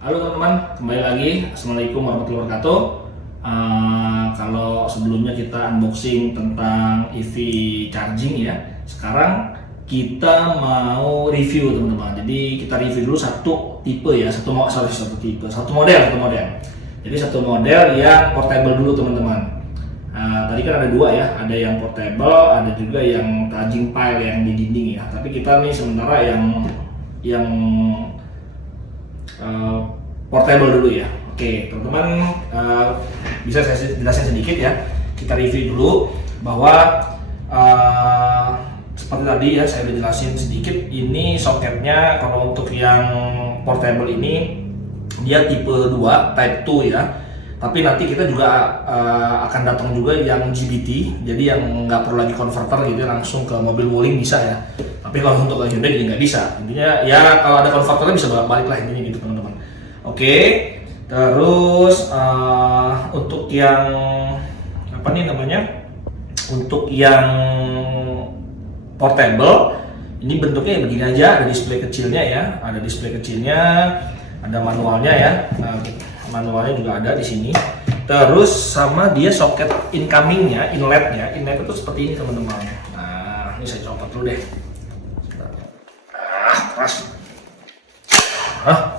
Halo teman-teman, kembali lagi. Assalamualaikum warahmatullahi wabarakatuh. Kalau sebelumnya kita unboxing tentang EV charging ya, sekarang kita mau review teman-teman. Jadi kita review dulu satu tipe ya, satu model. Jadi satu model yang portable dulu teman-teman. Tadi kan ada dua ya, ada yang portable, ada juga yang charging pile yang di dinding ya. Tapi kita nih sementara yang portable dulu ya. Oke teman-teman, bisa saya jelasin sedikit ya. Kita review dulu bahwa seperti tadi ya saya udah jelasin sedikit. Ini soketnya kalau untuk yang portable ini dia tipe 2 type 2 ya. Tapi nanti kita juga akan datang juga yang GBT, jadi yang nggak perlu lagi converter gitu, langsung ke mobil Wuling bisa ya. Tapi kalau untuk Hyundai jadi nggak bisa. Intinya ya kalau ada converternya bisa balik lah intinya gitu teman-teman. Oke, terus untuk yang apa nih namanya? Untuk yang portable ini bentuknya begini aja, ada display kecilnya ya, ada manualnya ya. Manualnya juga ada di sini. Terus sama dia soket incomingnya, inletnya itu seperti ini teman-teman. Nah, ini saya copot dulu deh. Keras.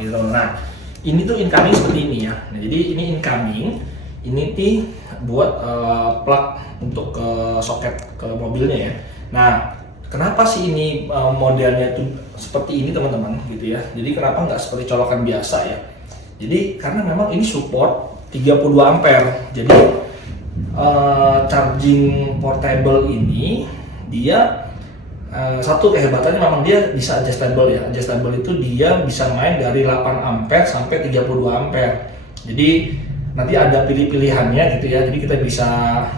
Gitu teman. Nah, ini tuh incoming seperti ini ya. Nah, jadi ini incoming, ini nih buat plug untuk ke soket ke mobilnya ya. Nah, kenapa sih ini modelnya tuh seperti ini teman-teman gitu ya. Jadi kenapa nggak seperti colokan biasa ya? Jadi karena memang ini support 32 ampere. Jadi charging portable ini dia satu kehebatannya memang dia bisa adjustable ya. Adjustable itu dia bisa main dari 8 ampere sampai 32 ampere. Jadi nanti ada pilih-pilihannya gitu ya. Jadi kita bisa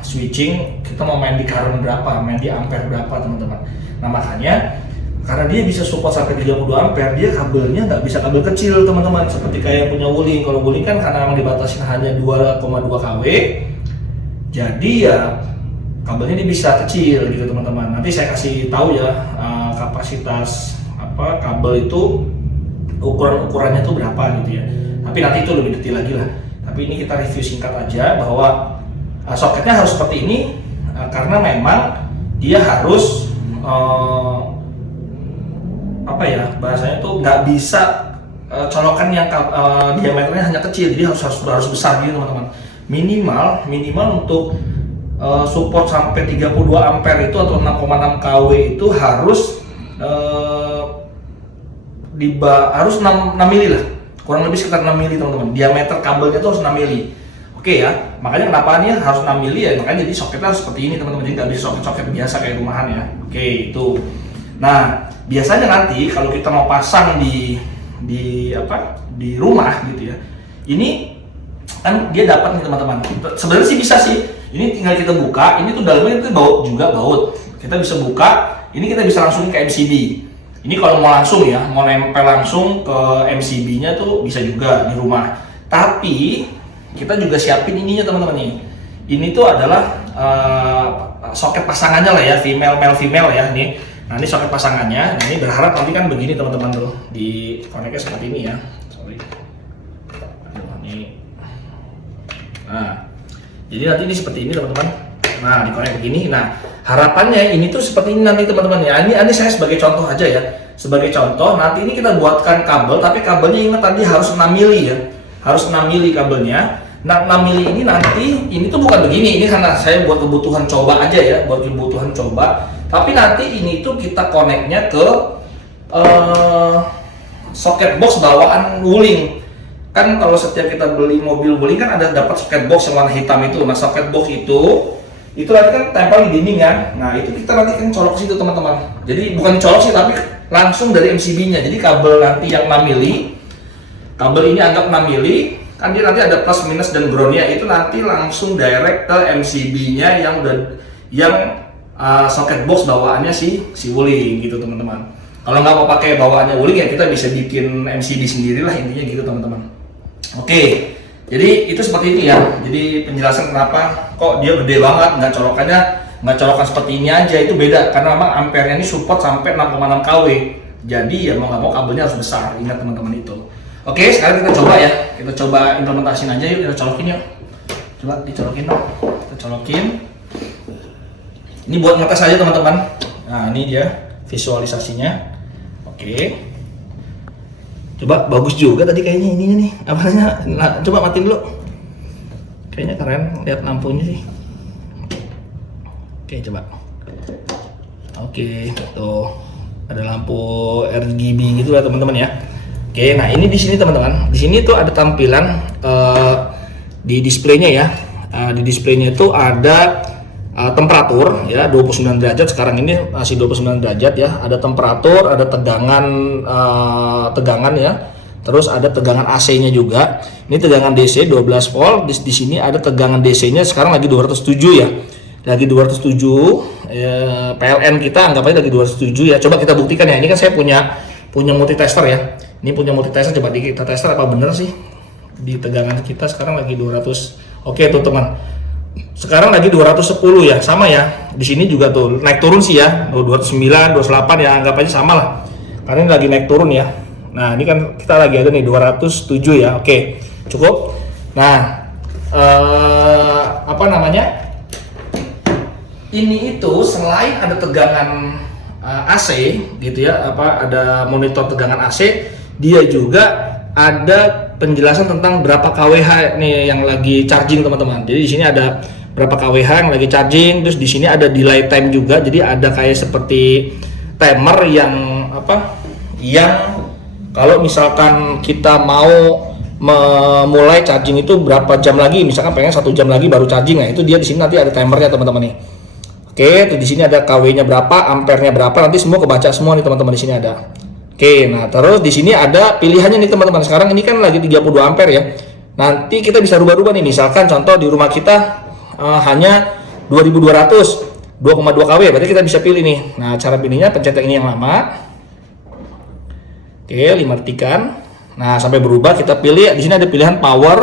switching, kita mau main di current berapa, main di ampere berapa teman-teman. Nah makanya karena dia bisa support sampai 32 ampere, dia kabelnya nggak bisa kabel kecil teman-teman, seperti kayak punya Wuling. Kalau Wuling kan karena memang dibatasi hanya 2,2 kW, jadi ya kabelnya dia bisa kecil gitu teman-teman. Nanti saya kasih tahu ya kapasitas kabel itu ukurannya tuh berapa gitu ya. Tapi nanti itu lebih detail lagi lah. Tapi ini kita review singkat aja bahwa soketnya harus seperti ini karena memang dia harus bahasanya tuh nggak bisa colokan yang diameternya hanya kecil, jadi harus besar gitu teman-teman. Minimal untuk support sampai 32 ampere itu atau 6,6 kW itu harus harus 6 mili lah, kurang lebih sekitar 6 mili teman-teman. Diameter kabelnya itu harus 6 mili. Oke ya, makanya kenapa ini harus 6 mili ya, makanya jadi soketnya harus seperti ini teman-teman, jadi nggak bisa soket-soket biasa kayak rumahan ya. Oke itu. Nah biasanya nanti kalau kita mau pasang di rumah gitu ya, ini kan dia dapat nih teman-teman. Sebenarnya sih bisa sih, ini tinggal kita buka, ini tuh dalamnya itu baut. Kita bisa buka, ini kita bisa langsung ke MCB. Ini kalau mau langsung ya, mau nempel langsung ke MCB-nya tuh bisa juga di rumah. Tapi kita juga siapin ininya teman-teman nih. Ini tuh adalah soket pasangannya lah ya, male female ya nih. Nah ini soket pasangannya. Nah ini berharap nanti kan begini teman-teman tuh, di koneknya seperti ini ya. Sorry. Nah, jadi nanti ini seperti ini teman-teman. Nah di konek begini. Nah harapannya ini tuh seperti ini nanti teman-teman ya. Ini saya sebagai contoh aja ya. Sebagai contoh nanti ini kita buatkan kabel, tapi kabelnya ingat tadi harus 6 mili ya. Harus 6 mili kabelnya. Nah 6 mili ini nanti, ini tuh bukan begini, ini karena saya buat kebutuhan coba aja ya, buat kebutuhan coba. Tapi nanti ini tuh kita koneknya ke soket box bawaan Wuling. Kan kalau setiap kita beli mobil Wuling kan ada dapat soket box yang warna hitam itu. Nah soket box itu nanti kan tempel di dinding kan. Nah itu kita nanti kan colok situ teman-teman. Jadi bukan colok sih, tapi langsung dari MCB-nya. Jadi kabel nanti yang 6 mili, kabel ini anggap 6 mili. Kan dia nanti ada plus minus dan groundnya, itu nanti langsung direct ke MCB-nya yang soket box bawaannya si Wuling gitu teman-teman. Kalau nggak mau pakai bawaannya Wuling ya kita bisa bikin MCB sendiri lah intinya gitu teman-teman. Oke, jadi itu seperti ini ya. Jadi penjelasan kenapa kok dia gede banget, nggak colokan seperti ini aja, itu beda karena memang ampernya ini support sampai 6,6 kW. Jadi ya mau nggak mau kabelnya harus besar, ingat teman-teman itu. Oke, sekarang kita coba ya. Kita coba implementasiin aja yuk, kita colokin yuk. Coba dicolokin dong. Kita colokin. Ini buat ngetes aja teman-teman. Nah, ini dia visualisasinya. Oke. Coba bagus juga tadi kayaknya ininya nih. Apa namanya? Nah, coba matiin dulu. Kayaknya keren, lihat lampunya sih. Oke, coba. Oke, tuh ada lampu RGB gitu ya teman-teman ya. Oke, nah ini di sini teman-teman. Di sini tuh ada tampilan di displaynya ya. Di displaynya itu ada temperatur ya 29 derajat. Sekarang ini masih 29 derajat ya. Ada temperatur, ada tegangan ya. Terus ada tegangan AC-nya juga. Ini tegangan DC 12 volt. Di sini ada tegangan DC-nya sekarang lagi 207 ya. Lagi 207 PLN kita anggap aja lagi 207 ya. Coba kita buktikan ya. Ini kan saya punya multitester ya. Ini punya multitester, coba kita tester apa bener sih di tegangan kita sekarang lagi 200. Oke tuh teman, sekarang lagi 210 ya, sama ya. Di sini juga tuh naik turun sih ya, 209, 28 ya, anggap aja sama lah. Karena ini lagi naik turun ya. Nah ini kan kita lagi ada nih 207 ya. Oke, cukup. Nah apa namanya? Ini itu selain ada tegangan AC gitu ya, ada monitor tegangan AC, dia juga ada penjelasan tentang berapa kWh nih yang lagi charging teman-teman. Jadi di sini ada berapa kWh yang lagi charging, terus di sini ada delay time juga. Jadi ada kayak seperti timer yang yang kalau misalkan kita mau memulai charging itu berapa jam lagi, misalkan pengen 1 jam lagi baru charging, nah itu dia di sini nanti ada timernya teman-teman nih. Oke, tuh di sini ada kW-nya berapa, ampernya berapa, nanti semua kebaca semua nih teman-teman di sini ada. Oke, nah terus di sini ada pilihannya nih teman-teman. Sekarang ini kan lagi 32 ampere ya. Nanti kita bisa rubah-rubah nih. Misalkan contoh di rumah kita hanya 2200, 2,2 kW, berarti kita bisa pilih nih. Nah, cara pilihnya pencet yang ini yang lama. Oke, 5 detikan. Nah, sampai berubah kita pilih. Di sini ada pilihan power,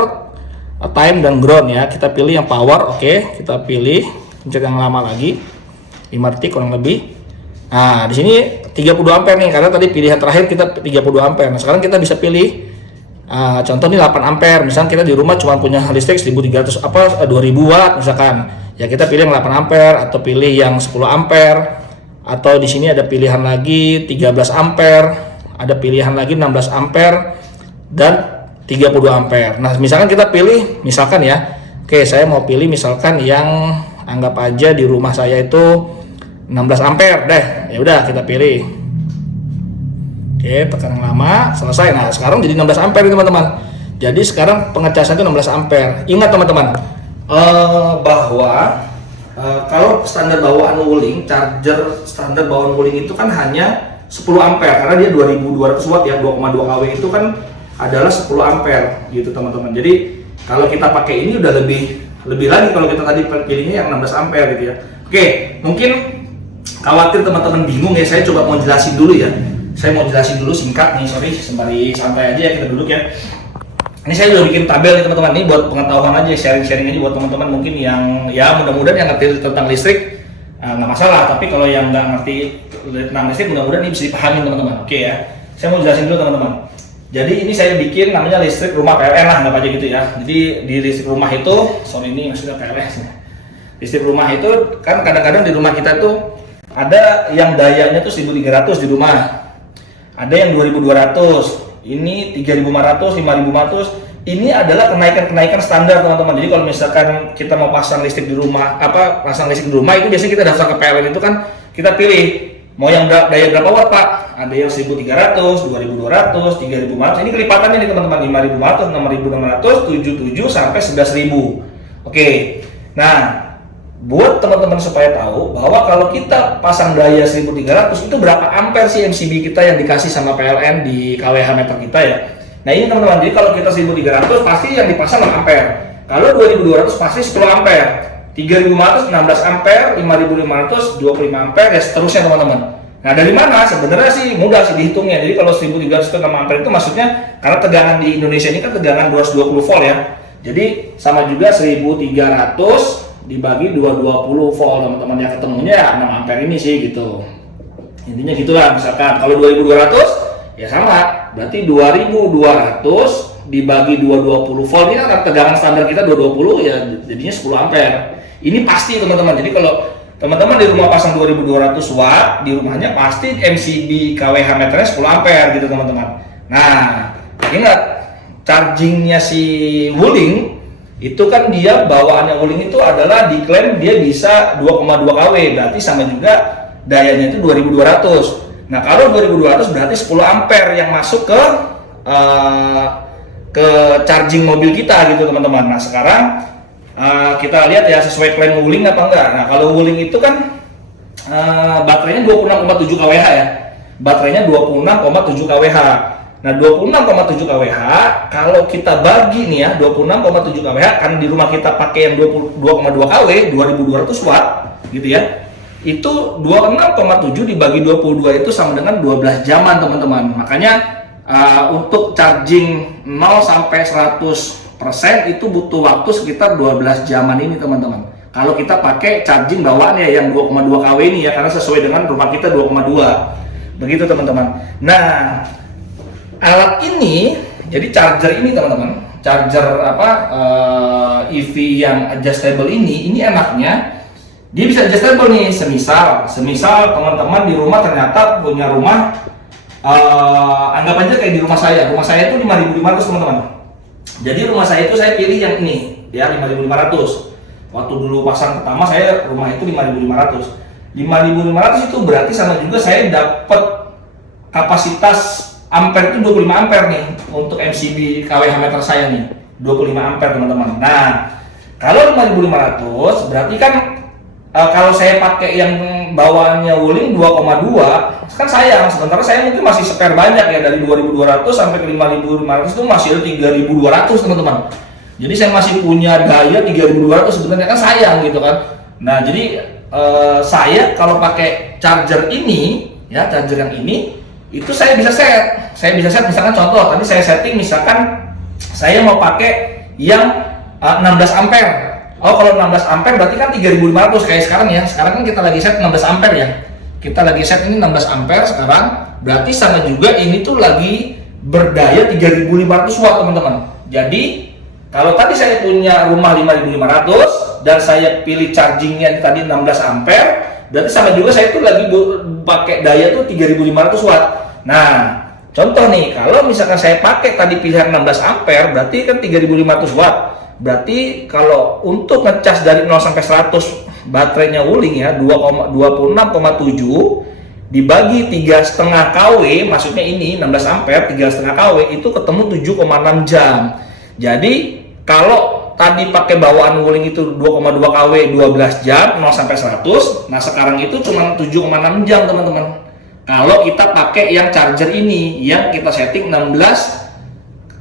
time dan ground ya. Kita pilih yang power. Oke, kita pilih. Pencet yang lama lagi. 5 detik kurang lebih. Nah, di sini 30 ampere nih, karena tadi pilihan terakhir kita 30 ampere. Nah, sekarang kita bisa pilih contoh nih 8 ampere. Misalnya kita di rumah cuma punya listrik 1300 2000 watt misalkan. Ya kita pilih yang 8 ampere atau pilih yang 10 ampere. Atau di sini ada pilihan lagi 13 ampere, ada pilihan lagi 16 ampere dan 30 ampere. Nah, misalkan kita pilih misalkan ya. Oke, saya mau pilih misalkan yang anggap aja di rumah saya itu 16 ampere deh. Ya udah kita pilih. Oke, tekan yang lama, selesai. Nah, sekarang jadi 16 ampere teman-teman. Jadi sekarang pengecasan itu 16 ampere. Ingat teman-teman, bahwa kalau standar bawaan Wuling, charger standar bawaan Wuling itu kan hanya 10 ampere karena dia 2200 watt ya, 2,2 kW itu kan adalah 10 ampere gitu teman-teman. Jadi kalau kita pakai ini udah lebih lagi kalau kita tadi pilihnya yang 16 ampere gitu ya. Oke, mungkin khawatir teman-teman bingung ya, saya coba mau jelasin dulu ya. Saya mau jelasin dulu singkat nih, sorry, sembari santai aja ya, kita duduk ya. Ini saya udah bikin tabel nih teman-teman, ini buat pengetahuan aja, sharing-sharing aja buat teman-teman mungkin yang ya mudah-mudahan yang ngerti tentang listrik nggak masalah, tapi kalau yang nggak ngerti tentang listrik mudah-mudahan ini bisa dipahami teman-teman. Oke ya, saya mau jelasin dulu teman-teman. Jadi ini saya bikin namanya listrik rumah PLN lah, nggak aja gitu ya. Jadi di listrik rumah itu, sorry ini maksudnya PLN. Listrik rumah itu kan kadang-kadang di rumah kita tuh ada yang dayanya tuh 1300 di rumah. Ada yang 2200, ini 3500, 5400. Ini adalah kenaikan standar teman-teman. Jadi kalau misalkan kita mau pasang listrik di rumah, pasang listrik di rumah itu biasanya kita daftar ke PLN itu kan kita pilih mau yang daya berapa watt Pak. Ada yang 1300, 2200, 3500. Ini kelipatannya nih teman-teman, 5500, 6600, 77 sampai 11000. Oke. Nah, buat teman-teman supaya tahu bahwa kalau kita pasang daya 1300 itu berapa ampere sih MCB kita yang dikasih sama PLN di kWh meter kita ya. Nah ini teman-teman, jadi kalau kita 1300 pasti yang dipasang 6 ampere. Kalau 2200 pasti 10 ampere. 3500 16 ampere, 5500 25 ampere ya seterusnya teman-teman. Nah dari mana? Sebenarnya sih mudah sih dihitungnya. Jadi kalau 1300 itu 6 ampere itu maksudnya karena tegangan di Indonesia ini kan tegangan 220 volt ya. Jadi sama juga 1300 dibagi 220 volt teman-teman, yang ketemunya ya 6 ampere ini sih gitu. Intinya gitulah. Misalkan kalau 2200 ya sama berarti 2200 dibagi 220 volt, ini kan tegangan standar kita 220 ya, jadinya 10 ampere. Ini pasti teman-teman. Jadi kalau teman-teman di rumah pasang 2200 watt, di rumahnya pasti MCB KWH meternya 10 ampere gitu teman-teman. Nah, ingat chargingnya si Wuling itu kan dia bawaannya Wuling itu adalah diklaim dia bisa 2,2 kW, berarti sama juga dayanya itu 2200. Nah, kalau 2200 berarti 10 ampere yang masuk ke charging mobil kita gitu teman-teman. Nah, sekarang kita lihat ya sesuai klaim Wuling apa enggak. Nah, kalau Wuling itu kan baterainya 26,7 kWh ya. Baterainya 26,7 kWh. Nah, 26,7 kWh kalau kita bagi nih ya, 26,7 kWh karena di rumah kita pakai yang 22,2 kW, 2200 watt gitu ya. Itu 26,7 dibagi 22 itu sama dengan 12 jaman teman-teman. Makanya untuk charging 0 sampai 100% itu butuh waktu sekitar 12 jaman ini teman-teman. Kalau kita pakai charging bawaannya yang 2,2 kW ini ya, karena sesuai dengan rumah kita 2,2. Begitu teman-teman. Nah, alat ini, jadi charger ini teman-teman, charger EV yang adjustable ini enaknya dia bisa adjustable nih. Semisal teman-teman di rumah ternyata punya rumah, anggap aja kayak di rumah saya itu 5.500 teman-teman. Jadi rumah saya itu saya pilih yang ini ya, 5.500. Waktu dulu pasang pertama saya rumah itu 5.500. 5.500 itu berarti sama juga saya dapat kapasitas ampere itu 25 ampere nih untuk MCB KWH meter saya nih, 25 ampere teman-teman. Nah, kalau 5.500 berarti kan kalau saya pakai yang bawaannya Wuling 2,2 kan sayang, sementara saya mungkin masih spare banyak ya, dari 2.200 sampai ke 5.500 itu masih ada 3.200 teman-teman. Jadi saya masih punya daya 3.200 sebenarnya, kan sayang gitu kan. Nah, jadi saya kalau pakai charger ini ya, charger yang ini itu saya bisa set misalkan contoh tadi saya setting misalkan saya mau pakai yang 16 ampere. Oh, kalau 16 ampere berarti kan 3.500 kayak sekarang ya. Sekarang kan kita lagi set 16 ampere ya. Kita lagi set ini 16 ampere sekarang, berarti sama juga ini tuh lagi berdaya 3.500 watt teman-teman. Jadi kalau tadi saya punya rumah 5.500 dan saya pilih chargingnya tadi 16 ampere, berarti sama juga saya tuh lagi pakai daya tuh 3.500 watt. Nah, contoh nih, kalau misalkan saya pakai tadi pilihan 16 ampere, berarti kan 3.500 watt. Berarti kalau untuk ngecas dari 0 sampai 100 baterainya Wuling ya, 26,7 dibagi 3,5 kW, maksudnya ini 16 ampere 3,5 kW itu ketemu 7,6 jam. Jadi kalau tadi pakai bawaan Wuling itu 2,2 kW 12 jam 0 sampai 100, nah sekarang itu cuma 7,6 jam teman-teman. Kalau kita pakai yang charger ini yang kita setting 16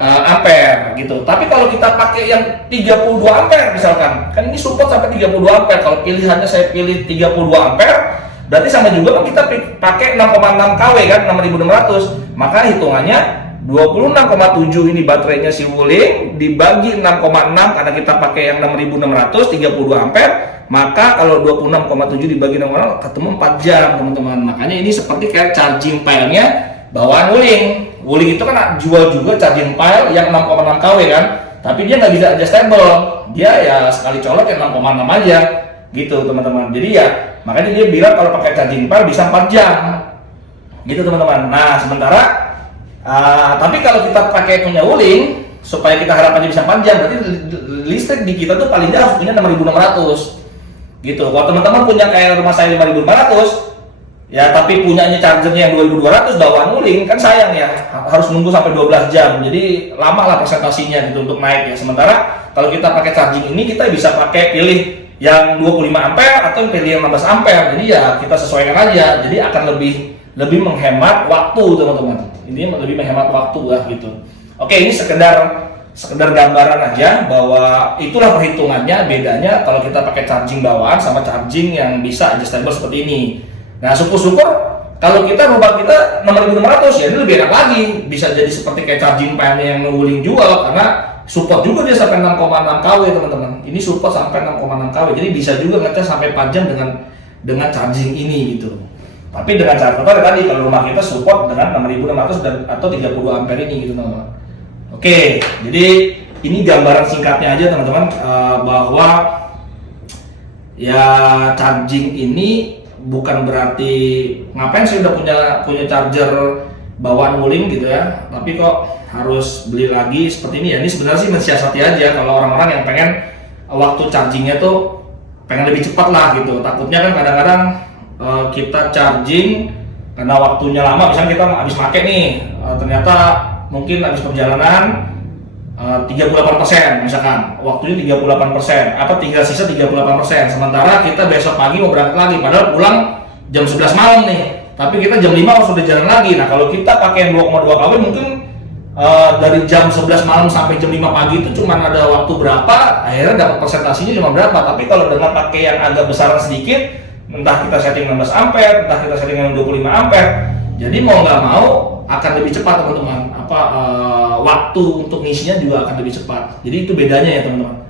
ampere gitu. Tapi kalau kita pakai yang 32 ampere misalkan, kan ini support sampai 32 ampere. Kalau pilihannya saya pilih 32 ampere, berarti sama juga kan kita pakai 6,6 kW kan, 6.600. Maka hitungannya 26,7 ini baterainya si Wuling dibagi 6,6 karena kita pakai yang 6.600 32 ampere. Maka kalau 26,7 dibagi 6 ketemu 4 jam teman-teman. Makanya ini seperti kayak charging pile-nya bawaan Wuling. Wuling itu kan jual juga charging pile yang 6,6 kW kan, tapi dia nggak bisa adjustable. Dia ya sekali colok ya 6,6 aja gitu teman-teman. Jadi ya makanya dia bilang kalau pakai charging pile bisa 4 jam gitu teman-teman. Nah sementara tapi kalau kita pakai punya Wuling supaya kita harapannya bisa 4 jam, berarti listrik di kita tuh paling nggak harus punya 6.600 gitu. Kalau teman-teman punya kayak rumah saya 5.500 ya, tapi punyanya chargernya yang 2.200 bawaan Wuling, kan sayang ya, harus nunggu sampai 12 jam. Jadi lama lah presentasinya gitu untuk naik ya. Sementara kalau kita pakai charging ini kita bisa pakai pilih yang 25 ampere atau pilih yang 16 ampere. Jadi ya kita sesuaikan aja. Jadi akan lebih menghemat waktu teman-teman. Ini lebih menghemat waktu lah gitu. Oke, ini sekedar gambaran aja bahwa itulah perhitungannya bedanya kalau kita pakai charging bawaan sama charging yang bisa adjustable seperti ini. Nah, syukur-syukur kalau kita rumah kita 6.600 ya ini lebih enak lagi, bisa jadi seperti kayak charging pile yang Wuling jual karena support juga dia sampai 6,6 kW teman-teman. Ini support sampai 6,6 kW, jadi bisa juga ngecas sampai 4 jam dengan charging ini gitu. Tapi dengan catatan tadi kalau rumah kita support dengan 6500 dan atau 32 ampere ini gitu teman-teman. Oke, jadi ini gambaran singkatnya aja teman-teman, bahwa ya charging ini bukan berarti ngapain saya udah punya charger bawaan wuling gitu ya, tapi kok harus beli lagi seperti ini ya. Ini sebenarnya sih mensiasati aja kalau orang-orang yang pengen waktu chargingnya tuh pengen lebih cepat lah gitu. Takutnya kan kadang-kadang kita charging karena waktunya lama, misalnya kita habis pakai nih, ternyata mungkin habis perjalanan 38% misalkan, waktunya 38%, apa tinggal sisa 38%, sementara kita besok pagi mau berangkat lagi, padahal pulang jam 11 malam nih, tapi kita jam 5 harus udah jalan lagi. Nah kalau kita pakai 2,2 kW mungkin dari jam 11 malam sampai jam 5 pagi itu cuma ada waktu berapa, akhirnya dapat persentasinya cuma berapa. Tapi kalau dengan pakai yang agak besaran sedikit, entah kita setting 16 ampere, entah kita setting yang 25 ampere, jadi mau nggak mau akan lebih cepat teman-teman. Waktu untuk ngisinya juga akan lebih cepat. Jadi itu bedanya ya teman-teman.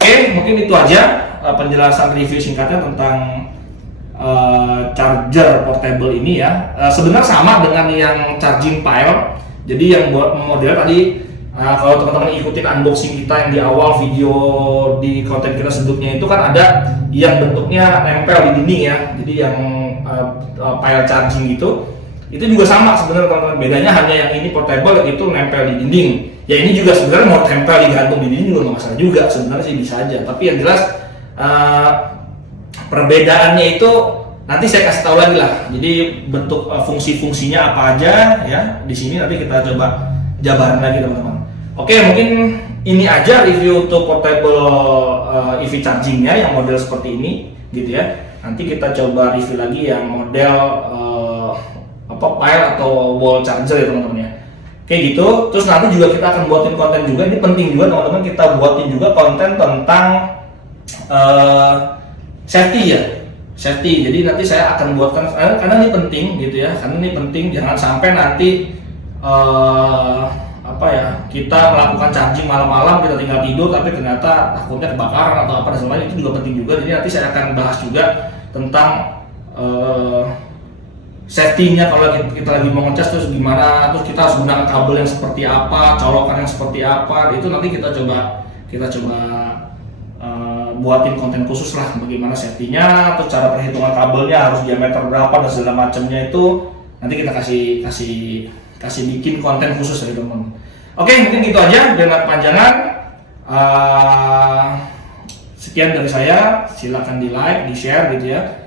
Oke, mungkin itu aja penjelasan review singkatnya tentang charger portable ini ya. Sebenarnya sama dengan yang charging pile. Jadi yang model tadi, kalau teman-teman ikutin unboxing kita yang di awal video di konten kita sebelumnya itu kan ada yang bentuknya nempel di dinding ya. Jadi yang pile charging itu juga sama sebenarnya teman-teman. Bedanya hanya yang ini portable itu nempel di dinding. Ya ini juga sebenarnya mau tempel digantung di dinding juga nggak masalah juga, sebenarnya sih bisa aja. Tapi yang jelas perbedaannya itu nanti saya kasih tahu lagi lah. Jadi bentuk fungsi-fungsinya apa aja ya. Di sini nanti kita coba jabarin lagi teman-teman. Oke, mungkin ini aja review untuk portable EV chargingnya yang model seperti ini gitu ya. Nanti kita coba review lagi yang model pile atau wall charger ya teman-teman ya. Kayak gitu. Terus nanti juga kita akan buatin konten juga. Ini penting juga teman-teman, kita buatin juga konten tentang safety ya. Safety. Jadi nanti saya akan buatkan, karena ini penting gitu ya. Karena ini penting, jangan sampai nanti kita melakukan charging malam-malam, kita tinggal tidur tapi ternyata takutnya kebakaran atau apa dan sebagainya. Itu juga penting juga. Jadi nanti saya akan bahas juga tentang safety-nya kalau kita lagi mau ngecas terus gimana, terus kita harus gunakan kabel yang seperti apa, colokan yang seperti apa. Itu nanti kita coba buatin konten khusus lah bagaimana safety-nya, terus cara perhitungan kabelnya harus diameter berapa dan segala macamnya. Itu nanti kita kasih bikin konten khusus ya teman-teman. Oke, mungkin gitu aja dengan kepanjangan. Sekian dari saya, silakan di like, di share gitu ya.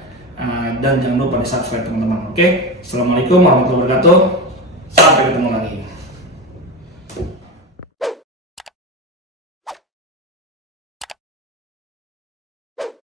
Dan jangan lupa di subscribe teman-teman. Oke, assalamualaikum warahmatullahi wabarakatuh. Sampai ketemu lagi.